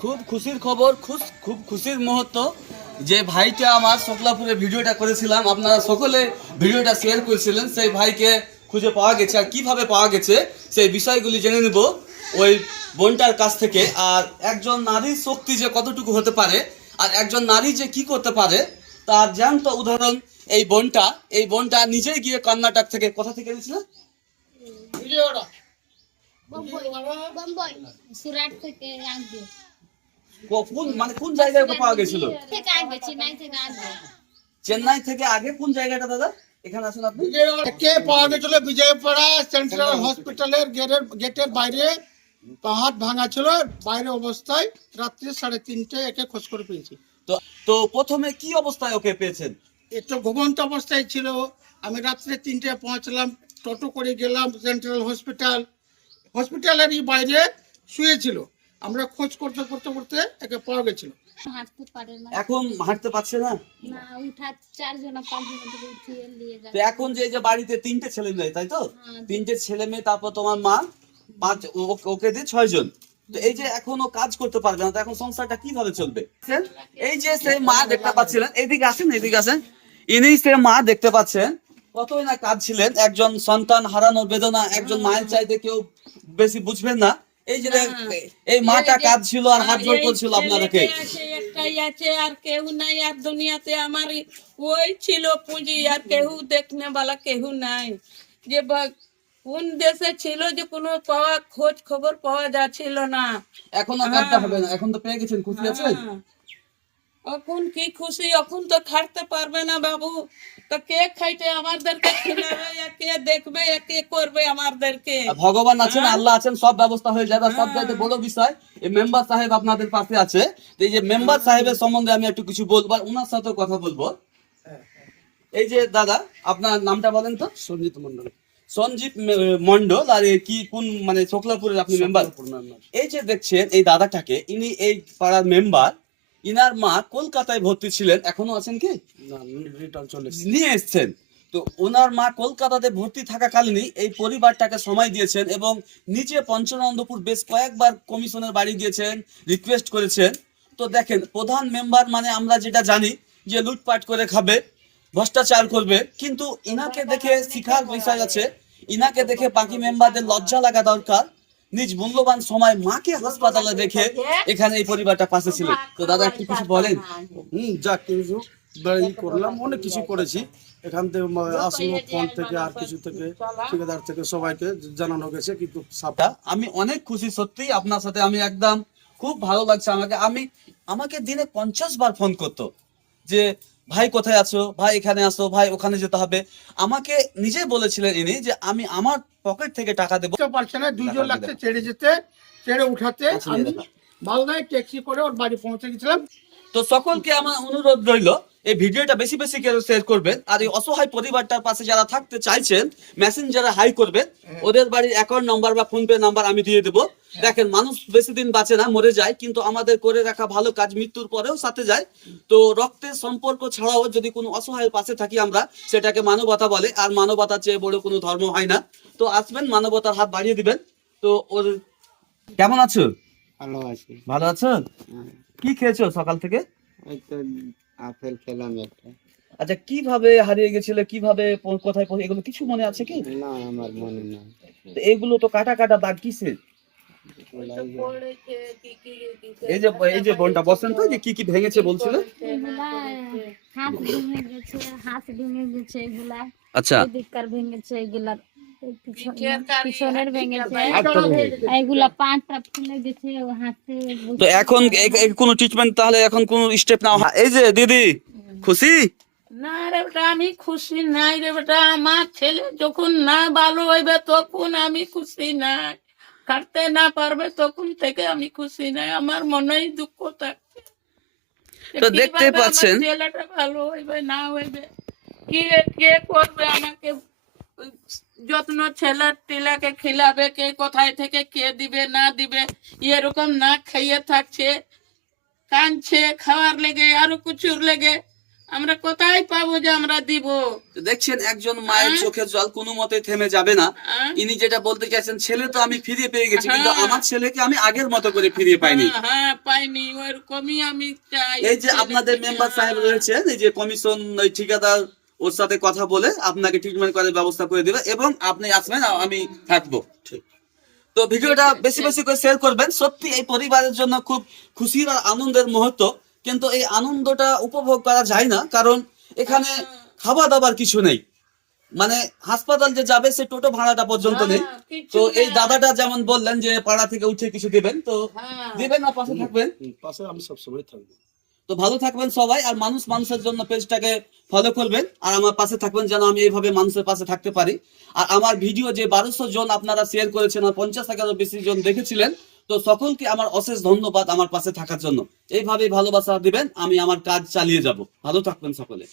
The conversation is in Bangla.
খুব খুশির খবর খুশ খুব খুশির মুহূর্ত যে ভাইকে আমার শোকলাপুরে ভিডিওটা করেছিলাম। আপনারা সকলে ভিডিওটা শেয়ার করেছিলেন সেই ভাইকে খুঁজে পাওয়া গেছে আর কীভাবে পাওয়া গেছে সেই বিষয়গুলি জেনে নেব ওই বোনটার কাছ থেকে। আর একজন নারীর শক্তি যে কতটুকু হতে পারে আর একজন নারী যে কি করতে পারে তার জ্যান্ত উদাহরণ এই বোনটা এই বোনটা নিজেই গিয়ে কর্ণাটক থেকে কোথা থেকে এনেছিল? সুরাট থেকে কোন মানে কোন জায়গায় ওকে পাওয়া গেছিল? চেন্নাই থেকে আসবে চেন্নাই থেকে আগে কোন জায়গাটা দাদা? এখানে আসুন আপনি। কে পাওয়া গেছিল বিজয়পাড়া সেন্ট্রাল হসপিটালের গেটের গেটের বাইরে। হাত ভাঙা ছিল বাইরে অবস্থায় রাত্রি সাড়ে তিনটে একে খোঁজ করে পেয়েছি। তো তো প্রথমে কি অবস্থায় ওকে পেয়েছেন? একটু ঘুমন্ত অবস্থায় ছিল। আমি রাত্রে তিনটে পৌঁছলাম টোটো করে গেলাম সেন্ট্রাল হসপিটাল হসপিটালেরই বাইরে শুয়েছিল। আমরা খোঁজ করতে করতে করতে একে পাওয়া গেছিল। হাঁটতে পারে না। এখন হাঁটতে পারছে না? না উঠা চারজন পাঁচজন উঠিয়ে নিয়ে তো এখন যে এই যে বাড়িতে তিনটে ছেলে মেয়ে তাই তো? হ্যাঁ। তিনটে ছেলে মেয়ে তারপর তোমার মা পাঁচ ও- ওকে দিয়ে ছয় জন তো এই যে এখনও কাজ করতে পারবে না তো এখন সংসারটা কীভাবে চলবে? এই যে সেই মা দেখতে পাচ্ছিলেন এইদিকে আসেন এদিকে আসেন। ইনি সে মা দেখতে পাচ্ছেন কতই না কাজ ছিলেন একজন সন্তান হারানোর বেদনা একজন মায়ের চাইতে কেউ বেশি বুঝবেন না। এই যে এই মাটা কাজ ছিল আর হাত জোর করছিল আপনাদেরকে। একটাই আছে আর কেউ নাই আর দুনিয়াতে আমার ওই ছিল পুঁজি আর কেউ দেখনে বালা কেউ নাই। যে কোন দেশে ছিল যে কোনো পাওয়া খোঁজ খবর পাওয়া যাচ্ছিল না। এখন আর হবে না এখন তো পেয়ে গেছেন খুশি আছেন? হ্যাঁ। এখন কি খুশি এখন তো খাটতে পারবে না বাবু। তো কে খাইতে আমাদেরকে খিলাবে কে দেখবে কে করবে আমাদেরকে। ভগবান আছেন আল্লাহ আছেন সব ব্যবস্থা হয়ে যাবে। সব চাইতে বড় বিষয় এই মেম্বার সাহেব আপনাদের পাশে আছে। এই যে মেম্বার সাহেবের সম্বন্ধে আমি একটু কিছু বলব আর ওনার সাথে কথা বলব। এই যে দাদা আপনার নামটা বলেন তো। সঞ্জিত মন্ডল সঞ্জীব মন্ডল আর কি কোন মানে শোকলাপুরের আপনি মেম্বার? এই যে দেখছেন এই দাদাটাকে ইনি এই পাড়ার মেম্বার। ইনার মা কলকাতায় ভর্তি ছিলেন এখনও আছেন কি? নিয়ে এসছেন। তো ওনার মা কলকাতাতে ভর্তি থাকাকালীনই এই পরিবারটাকে সময় দিয়েছেন এবং নিজে পঞ্চনন্দপুর বেশ কয়েকবার কমিশনের বাড়ি গিয়েছেন রিকোয়েস্ট করেছেন। তো দেখেন প্রধান মেম্বার মানে আমরা যেটা জানি যে লুটপাট করে খাবে ভ্রষ্টাচার করবে। কিন্তু ইনাকে দেখে শিখার বিষয় আছে ইনাকে দেখে বাকি মেম্বারদের লজ্জা লাগা দরকার। নিজ মূল্যবান সময় মাকে হাসপাতালে রেখে এখানে এই পরিবারটা পাশে ছিল। তো দাদা একটু কিছু বলেন। হুম যা কিছু করলাম অনেক কিছু করেছি। এখান থেকে আসলো ফোন থেকে আর কিছু থেকে ঠিকাদার থেকে সবাইকে জানানো গেছে কিন্তু সাপ তা আমি অনেক খুশি সত্যি আপনার সাথে আমি একদম খুব ভালো লাগছে আমাকে। আমি আমাকে দিনে পঞ্চাশ বার ফোন করতো যে ভাই কোথায় আছো? ভাই এখানে আসো। ভাই ওখানে যেতে হবে। আমাকে নিজে বলেছিলেন ইনি যে আমি আমার পকেট থেকে টাকা দেবো। পারছে না দুইজন লাগছে ছেড়ে যেতে ছেড়ে উঠাতে। আচ্ছা, আমি মালদায় ট্যাক্সি করে ওর বাড়ি পৌঁছে গেছিলাম। তো সকলকে আমার অনুরোধ রইল এই ভিডিওটা বেশি বেশি করে শেয়ার করবেন। আর এই অসহায় পরিবারটার পাশে যারা থাকতে চাইছেন মেসেঞ্জারে হাই করবেন। ওদের বাড়ির অ্যাকাউন্ট নাম্বার বা ফোন পে নাম্বার আমি দিয়ে দেবো। দেখেন মানুষ বেশি দিন বাঁচে না মরে যায় কিন্তু আমাদের করে রাখা ভালো কাজ মৃত্যুর পরেও সাথে যায়। তো রক্তের সম্পর্ক ছাড়াও যদি কোনো অসহায়ের পাশে থাকি আমরা সেটাকে মানবতা বলে। আর মানবতার চেয়ে বড় কোনো ধর্ম হয় না। তো আসবেন মানবতার হাত বাড়িয়ে দিবেন। তো ওর কেমন আছো? ভালো আছি। ভালো আছো? কি খেয়েছো সকাল থেকে? আপেল খেলাম একটা। আচ্ছা কীভাবে হারিয়ে গেছিলে? কীভাবে কোথায় এগুলো কিছু মনে আছে কি? না আমার মনে নাই। তো এগুলো তো কাটা কাটা দাগ কিসের? ওলাই যে পড়েছে, কি কি কি- এই যে এই যে বোনটা বসেন তো যে কি কি ভেঙেছে বলছিল? হাত ভেঙে গেছে হাত ভেঙে গেছে এগুলা। আচ্ছা। ভেঙেছে এগুলা। তো এখন কোনো ট্রিটমেন্ট তাহলে এখন কোনো স্টেপ নাও এই যে দিদি খুশি? না রে বেটা আমি খুশি নাই রে বেটা। আমার ছেলে যখন না ভালো হইবে তখন আমি খুশি নাই। কাটতে না পারবে তখন থেকে আমি খুশি নাই। আমার মনেই দুঃখ থাকছে। তো আমার পাচ্ছেন। ছেলেটা ভালো হইবে না হইবে? কে কে করবে আমাকে? যত্ন ছেলের টিলাকে খিলাবে কে কোথায় থেকে কে দিবে না দিবে এরকম না খাইয়ে থাকছে। কাঁদছে খাওয়ার লেগে আরও কিছুর লেগে। আমরা কোথায় পাবো যে আমরা দিব? দেখছেন একজন মায়ের চোখের জল কোনো মতে থেমে যাবে না। হ্যাঁ? ইনি যেটা বলতে চাইছেন ছেলে তো আমি ফিরিয়ে পেয়ে গেছি কিন্তু হ্যাঁ। আমার ছেলেকে আমি আগের মতো করে ফিরিয়ে পাইনি। হ্যাঁ, হ্যাঁ পাইনি ওরকমই আমি চাই এই যে আপনাদের মেম্বার সাহেব রয়েছেন এই যে কমিশন ওই ঠিকাদার ওর সাথে কথা বলে আপনাকে ট্রিটমেন্ট করার ব্যবস্থা করে দিবে এবং আপনি আসবেন আমি থাকব। ঠিক। তো ভিডিওটা বেশি বেশি করে শেয়ার করবেন। সত্যি এই পরিবারের জন্য খুব খুশির আর আনন্দের মুহূর্ত কিন্তু এই আনন্দটা উপভোগ করা যায় না কারণ এখানে খাওয়া দাবার কিছু নেই। মানে হাসপাতাল যে যাবে সে টোটো ভাড়াটা পর্যন্ত নেই। হ্যাঁ, তো এই দাদাটা যেমন বললেন যে পাড়া থেকে উঠে কিছু দিবেন তো হ্যাঁ। দিবেন না পাশে থাকবেন। পাশে আমি সবসময় থাকব। তো ভালো থাকবেন সবাই, আর মানুষ মানুষের জন্য পেজটাকে ফলো করবেন, আর আমার পাশে থাকবেন যেন আমি এইভাবে মানুষের পাশে থাকতে পারি। আর আমার ভিডিও যে বারোশো জন আপনারা শেয়ার করেছেন আর পঞ্চাশ হাজারও বেশি জন দেখেছিলেন, তো সকলকে আমার অশেষ ধন্যবাদ আমার পাশে থাকার জন্য। এইভাবেই ভালোবাসা দিবেন, আমি আমার কাজ চালিয়ে যাব। ভালো থাকবেন সকলে।